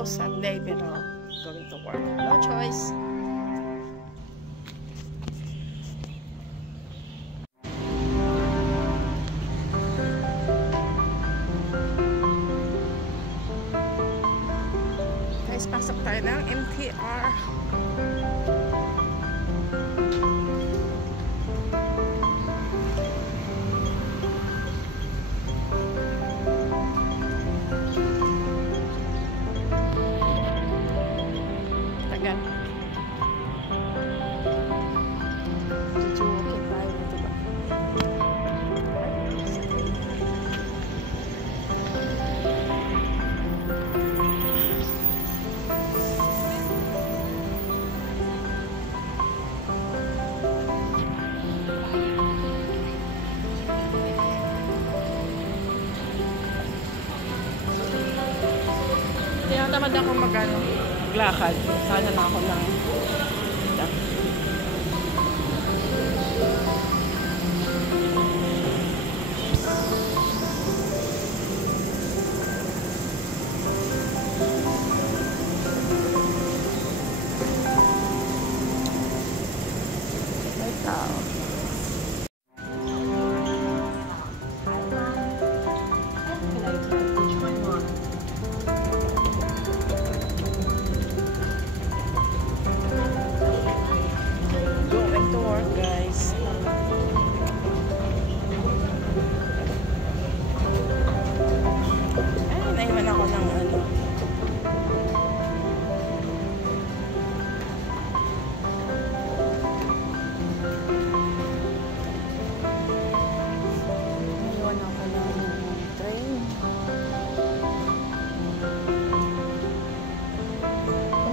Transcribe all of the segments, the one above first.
closed Sunday pero going to work. No choice. Guys, pasok tayo ng MTR. Tinatamad ako maglakad. Sana na ako ng may tao.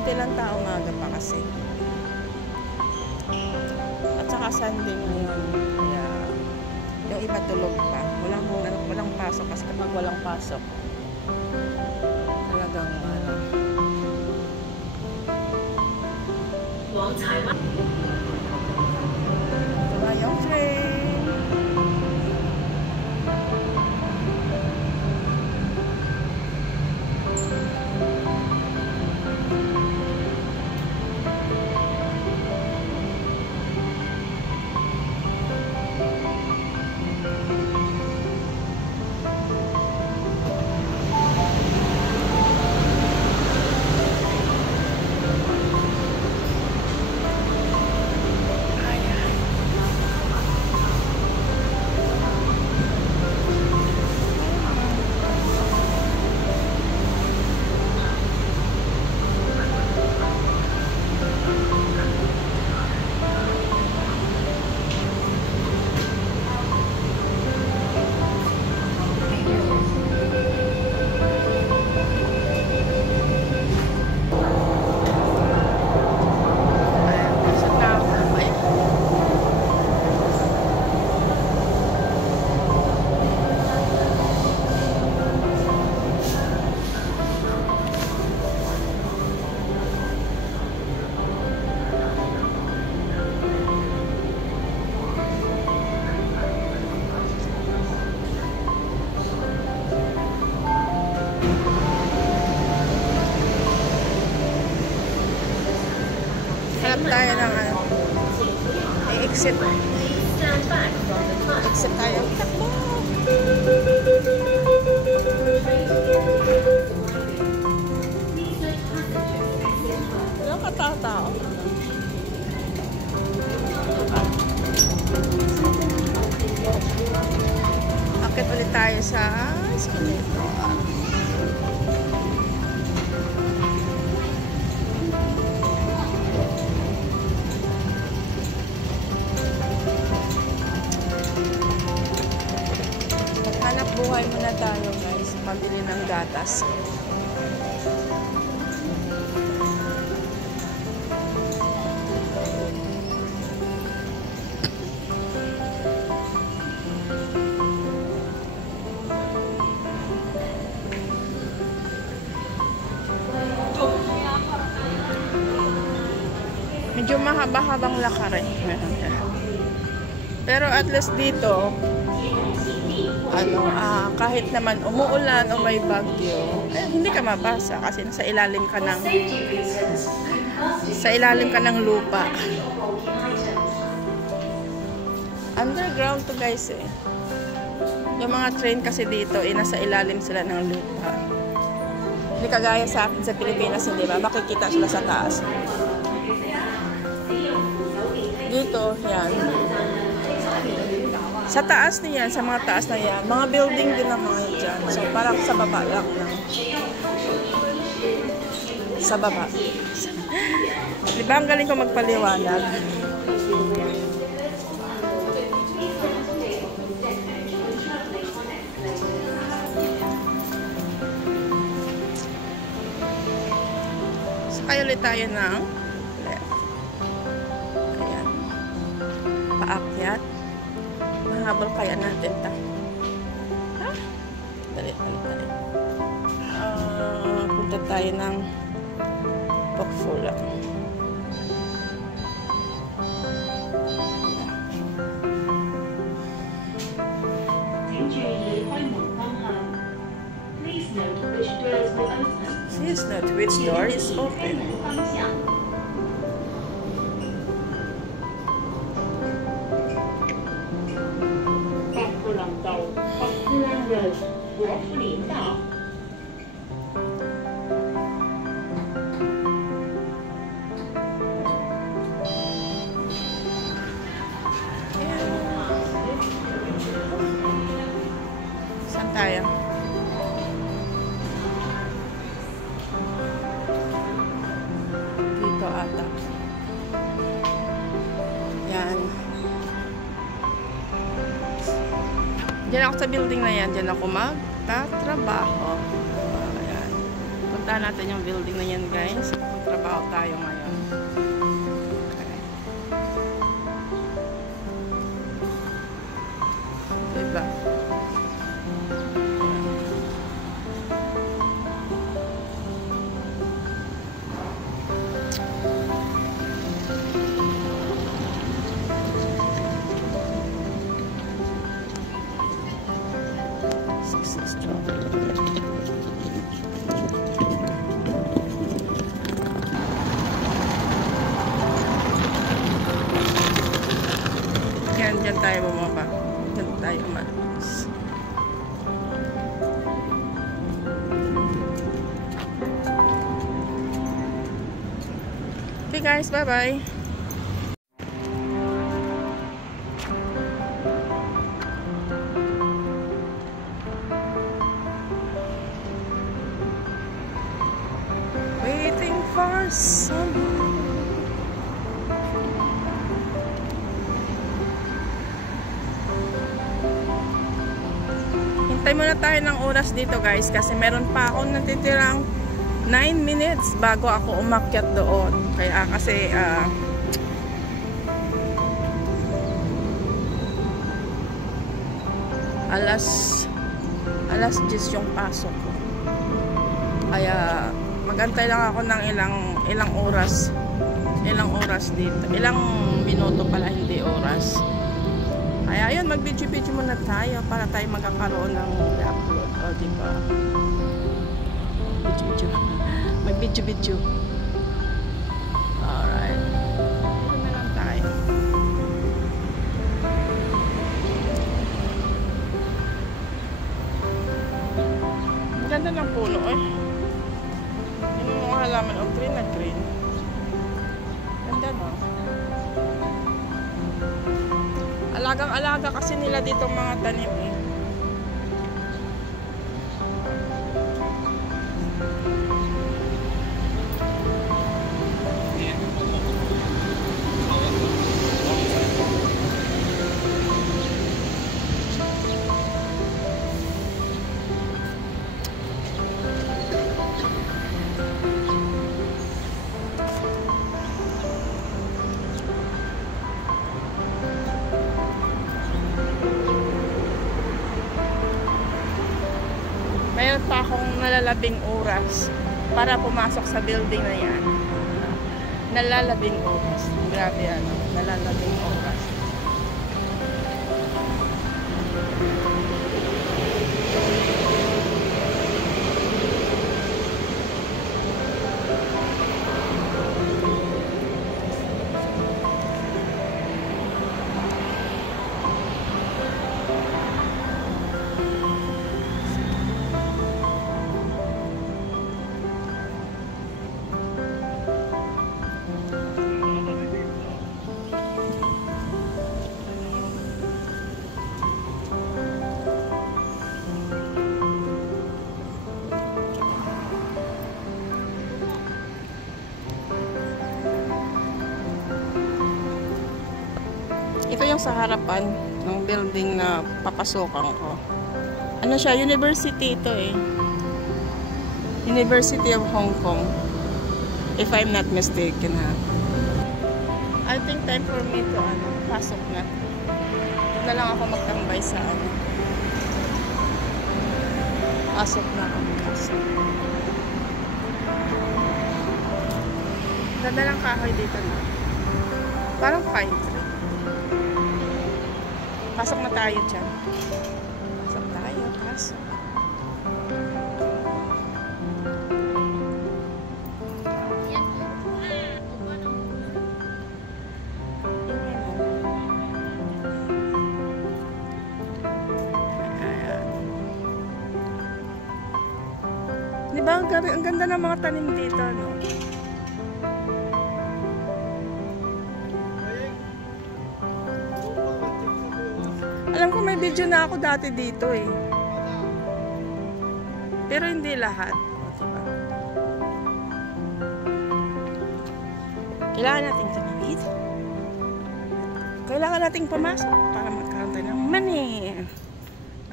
Ilang tao maaga pa kasi. At saka Sunday ngayon. Kaya yung iba tulog pa. Walang pasok kasi kapag walang pasok talagang ito na yung train. Hanap tayo ng exit. Exit tayo. Takbo! Walang katao-tao. Akit ulit tayo sa escalator. Buhay muna tayo guys, pabili ng gatas. Medyo mahaba-habang lakarin. Pero at least dito kahit naman umuulan o may bagyo, hindi ka mabasa kasi sa ilalim ka ng lupa. Underground to guys eh. Yung mga train kasi dito nasa ilalim sila ng lupa. Hindi kagaya sa atin sa Pilipinas, hindi ba? Makikita sila sa taas. Dito, yan. Sa taas na yan, sa mga taas na yan, mga building din ang mga dyan. So, parang sa baba lang. Sa baba. Diba, ang galing ko magpaliwanag. Sakay ulit tayo ng left. Ayan. Paakyat. Mahabol kaya natin ta. Ha? Dali. Punta tayo ng Pokfula. Please note which door is open. Saan tayo? Dito ata. Yan. Diyan ako sa building na yan. Diyan ako magtatrabaho. Ayan. Puntahan natin yung building na yan guys. Magtrabaho tayo ngayon. Okay. Diba? Diyan tayo bumaba. Diyan tayo umalis. Okay guys, bye-bye. Waiting for someone. Hintay muna tayo ng oras dito guys kasi meron pa akong natitirang 9 minutes bago ako umakyat doon. Kaya kasi alas 10 yung pasok ko. Kaya magantay lang ako ng ilang oras dito. Ilang minuto pala, hindi oras. Kaya ayun, mag-video muna tayo para tayo magkakaroon ng upload. O, diba? Video. Mag-video. Alright. Dito na lang tayo. Ang ganda ng puno eh. Yung mga halaman o green na green. Ganda no? Alagang-alaga kasi nila ditong mga tanim eh. Mayroon pa akong nalalabing oras para pumasok sa building na yan. Nalalabing oras. Grabe ano. Nalalabing oras. lang sa harapan ng building na papasukan ko. Ano siya? University ito eh. University of Hong Kong. If I'm not mistaken ha. I think time for me to pasok na. Doon na lang ako magtambay sa pasok na ako. Pasok. Ganda lang kahoy dito na. Parang pine tree. Pasok na tayo dyan. Pasok tayo. Pasok. Diba? Ang ganda ng mga tanim dito, no? Alam ko may video na ako dati dito eh. Pero hindi lahat. Diba? Kailangan natin tumawid. Kailangan nating pumasok para magkaroon tayo ng money.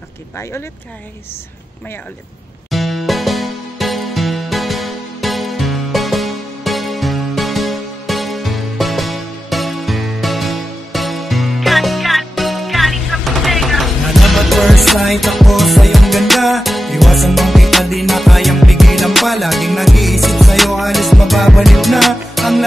Okay, bye ulit guys. Maya ulit. First night ako sa iyong ganda. Iwasan mong kita di na kayang pigilan pa. Laging nag-iisip sa'yo, alis mababaliw na ang